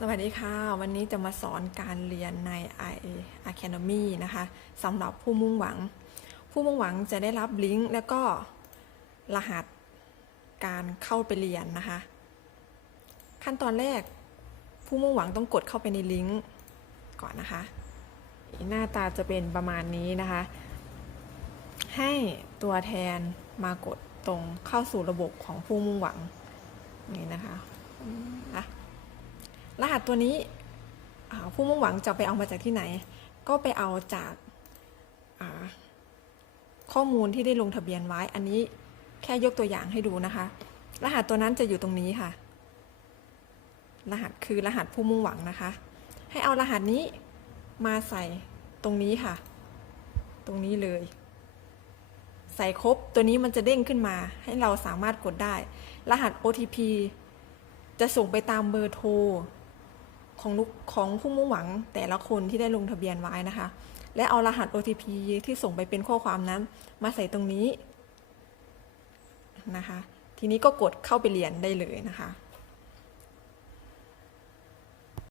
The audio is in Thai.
สวัสดีค่ะ วันนี้จะมาสอนการเรียนใน i Academy นะคะสำหรับผู้มุ่งหวัง ผู้มุ่งหวังจะได้รับลิงก์แล้วก็รหัสการเข้าไปเรียนนะคะ ขั้นตอนแรกผู้มุ่งหวังต้องกดเข้าไปในลิงก์ก่อนนะคะ หน้าตาจะเป็นประมาณนี้นะคะ ให้ตัวแทนมากดตรงเข้าสู่ระบบของผู้มุ่งหวังนี่นะคะอะ รหัสตัวนี้ผู้มุ่งหวังจะไปเอามาจากที่ไหน ก็ไปเอาจากาข้อมูลที่ได้ลงทะเบียนไว้ อันนี้แค่ยกตัวอย่างให้ดูนะคะ รหัสตัวนั้นจะอยู่ตรงนี้ค่ะ รหัสคือรหัสผู้มุ่งหวังนะคะ ให้เอารหัสนี้มาใส่ตรงนี้ค่ะ ตรงนี้เลย ใส่ครบตัวนี้มันจะเด้งขึ้นมา ให้เราสามารถกดได้ รหัส OTP จะส่งไปตามเบอร์โทร ของลูกของผู้มุ่งหวังแต่ละคนที่ได้ลงทะเบียนไว้นะคะ และเอารหัส OTP ที่ส่งไปเป็นข้อความนั้น มาใส่ตรงนี้นะคะ ทีนี้ก็กดเข้าไปเรียนได้เลยนะคะ